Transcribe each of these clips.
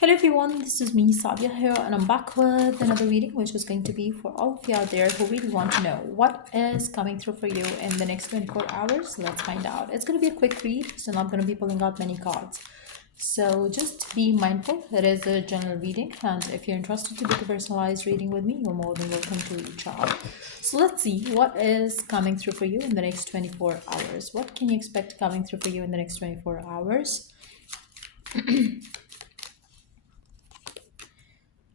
Hello everyone, this is me Sadia here, and I'm back with another reading, which is going to be for all of you out there who really want to know what is coming through for you in the next 24 hours. Let's find out. It's going to be a quick read, so not going to be pulling out many cards. So just be mindful, it is a general reading, and if you're interested to book a personalized reading with me, you're more than welcome to reach out. So let's see what is coming through for you in the next 24 hours. What can you expect coming through for you in the next 24 hours?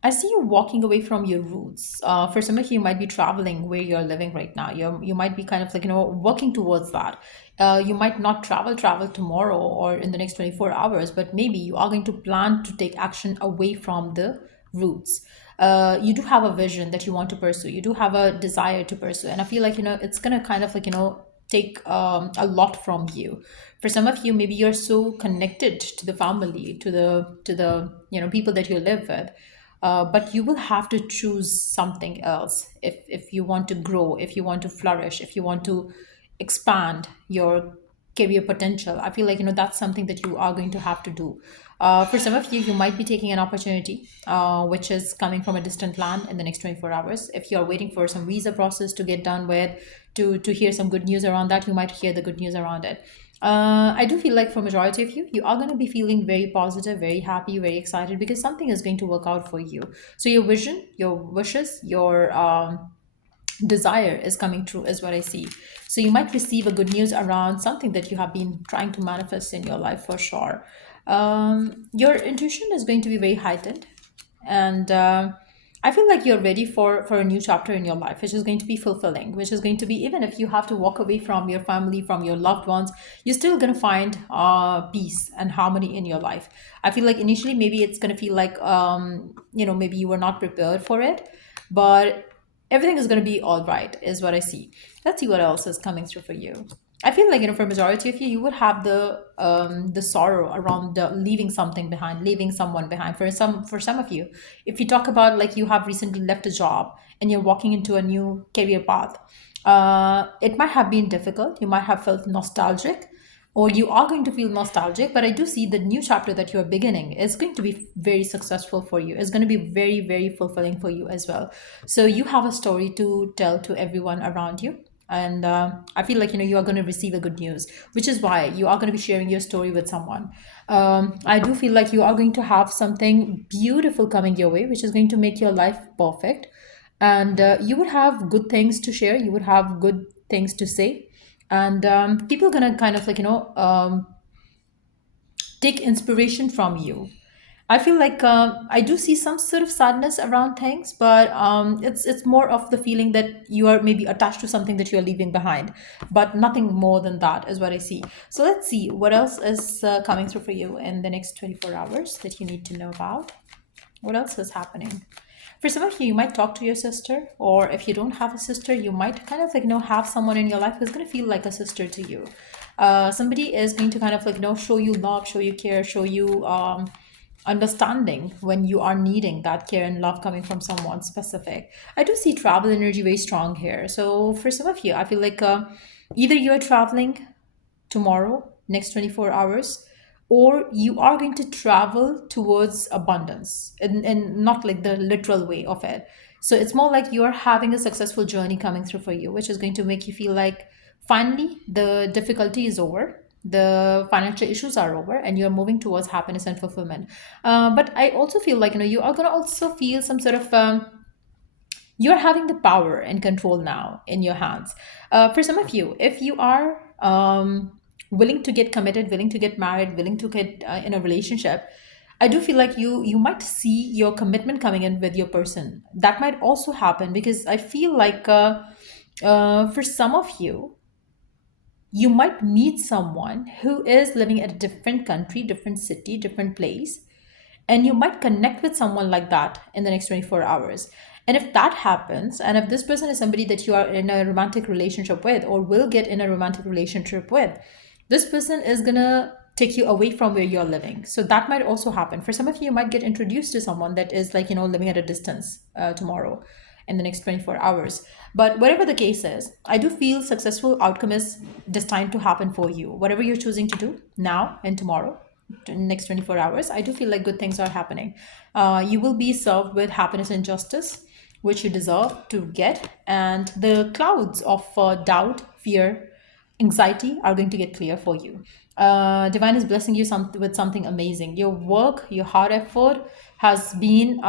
I see you walking away from your roots. For some of you, you might be traveling where you're living right now. You might be kind of like, working towards that. You might not travel tomorrow or in the next 24 hours, but maybe you are going to plan to take action away from the roots. You do have a vision that you want to pursue. You do have a desire to pursue. And I feel like, it's going to kind of like, take a lot from you. For some of you, maybe you're so connected to the family, to the people that you live with, but you will have to choose something else if you want to grow, if you want to flourish, if you want to expand your career potential. I feel like that's something that you are going to have to do. For some of you, you might be taking an opportunity which is coming from a distant land in the next 24 hours. If you're waiting for some visa process to get done with, to hear some good news around that, you might hear the good news around it. I do feel like for majority of you, you are going to be feeling very positive, very happy, very excited because something is going to work out for you. So your vision, your wishes, your desire is coming true, is what I see. So you might receive a good news around something that you have been trying to manifest in your life for sure. Your intuition is going to be very heightened, and I feel like you're ready for a new chapter in your life, which is going to be fulfilling, which is going to be, even if you have to walk away from your family, from your loved ones, you're still going to find peace and harmony in your life. I feel like initially maybe it's going to feel like maybe you were not prepared for it, but everything is going to be all right, is what I see. Let's see what else is coming through for you. I feel like, for majority of you, you would have the sorrow around leaving something behind, leaving someone behind. For some of you, if you talk about like you have recently left a job and you're walking into a new career path, it might have been difficult. You might have felt nostalgic, or you are going to feel nostalgic. But I do see the new chapter that you are beginning is going to be very successful for you. It's going to be very, very fulfilling for you as well. So you have a story to tell to everyone around you. And I feel like you are going to receive a good news, which is why you are going to be sharing your story with someone. I do feel like you are going to have something beautiful coming your way, which is going to make your life perfect. And you would have good things to share, you would have good things to say. And people are going to kind of like take inspiration from you. I feel like I do see some sort of sadness around things, but it's more of the feeling that you are maybe attached to something that you are leaving behind, but nothing more than that is what I see. So let's see what else is coming through for you in the next 24 hours that you need to know about. What else is happening? For some of you, you might talk to your sister, or if you don't have a sister, you might kind of like have someone in your life who's going to feel like a sister to you. Somebody is going to kind of like show you love, show you care, show you understanding when you are needing that care and love coming from someone specific. I do see travel energy very strong here. So for some of you, I feel like either you are traveling tomorrow, next 24 hours, or you are going to travel towards abundance, and not like the literal way of it. So it's more like you are having a successful journey coming through for you, which is going to make you feel like finally the difficulty is over, the financial issues are over, and you're moving towards happiness and fulfillment. But I also feel like you are going to also feel some sort of you're having the power and control now in your hands. For some of you, if you are willing to get committed, willing to get married, willing to get in a relationship, I do feel like you might see your commitment coming in with your person. That might also happen because I feel like for some of you, you might meet someone who is living in a different country, different city, different place, and you might connect with someone like that in the next 24 hours. And if that happens, and if this person is somebody that you are in a romantic relationship with or will get in a romantic relationship with, this person is going to take you away from where you're living. So that might also happen. For some of you, you might get introduced to someone that is like living at a distance tomorrow in the next 24 hours. But whatever the case is, I do feel successful outcome is destined to happen for you. Whatever you're choosing to do now and tomorrow, next 24 hours, I do feel like good things are happening. You will be served with happiness and justice, which you deserve to get, and the clouds of doubt, fear, anxiety are going to get clear for you. Divine is blessing you with something amazing. Your work, your hard effort has been,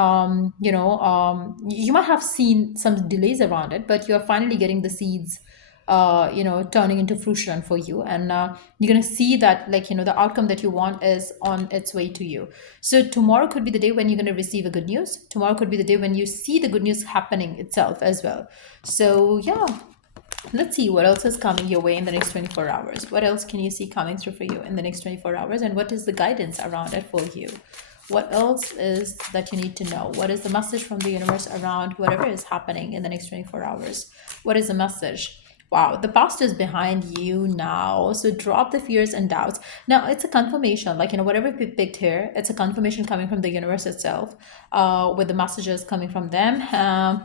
you might have seen some delays around it, but you're finally getting the seeds, turning into fruition for you. And you're going to see that, like, the outcome that you want is on its way to you. So tomorrow could be the day when you're going to receive a good news. Tomorrow could be the day when you see the good news happening itself as well. So, yeah, let's see what else is coming your way in the next 24 hours. What else can you see coming through for you in the next 24 hours? And what is the guidance around it for you? What else is that you need to know? What is the message from the universe around whatever is happening in the next 24 hours? What is the message? Wow, the past is behind you now. So drop the fears and doubts. Now it's a confirmation, like, whatever we picked here, it's a confirmation coming from the universe itself, with the messages coming from them.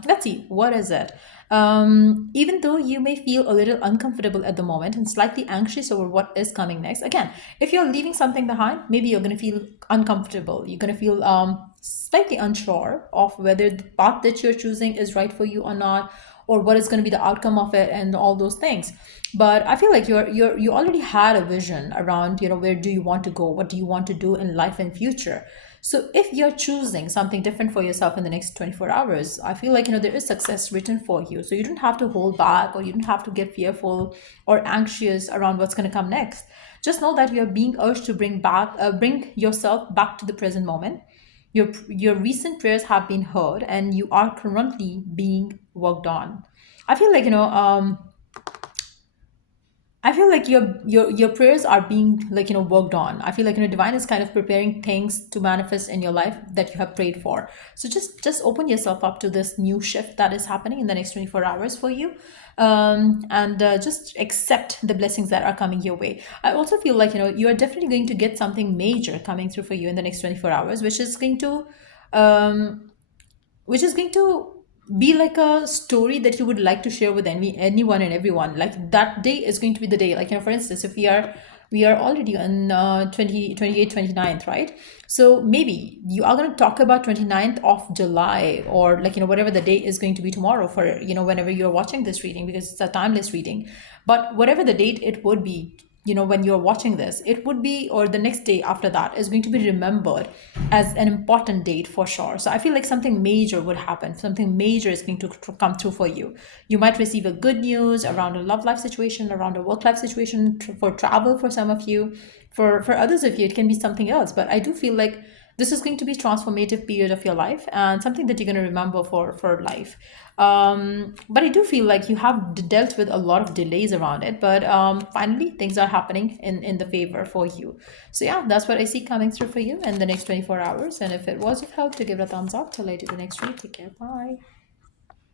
Let's see, what is it? Even though you may feel a little uncomfortable at the moment and slightly anxious over what is coming next, again, if you're leaving something behind, maybe you're going to feel uncomfortable. You're going to feel slightly unsure of whether the path that you're choosing is right for you or not, or what is going to be the outcome of it, and all those things. But I feel like you already had a vision around, where do you want to go, what do you want to do in life and future. So if you're choosing something different for yourself in the next 24 hours, I feel like, there is success written for you. So you don't have to hold back, or you don't have to get fearful or anxious around what's going to come next. Just know that you're being urged to bring yourself back to the present moment. Your recent prayers have been heard, and you are currently being worked on. I feel like, your prayers are being, like, worked on. I feel like, divine is kind of preparing things to manifest in your life that you have prayed for. So just open yourself up to this new shift that is happening in the next 24 hours for you. And just accept the blessings that are coming your way. I also feel like, you are definitely going to get something major coming through for you in the next 24 hours, um, which is going to be like a story that you would like to share with anyone and everyone. Like, that day is going to be the day, like, for instance, if we are already on 28, 29th, right? So maybe you are going to talk about 29th of July, or, like, whatever the date is going to be tomorrow, for, whenever you're watching this reading, because it's a timeless reading. But whatever the date it would be, when you're watching this, it would be, or the next day after that is going to be remembered as an important date for sure. So I feel like something major would happen. Something major is going to come through for you. You might receive a good news around a love life situation, around a work life situation, for travel for some of you. For others of you, it can be something else. But I do feel like this is going to be transformative period of your life, and something that you're going to remember for life. But I do feel like you have dealt with a lot of delays around it, but finally things are happening in the favor for you. So yeah, that's what I see coming through for you in the next 24 hours. And if it was of help, to give it a thumbs up. Till I do the next read, take care, bye.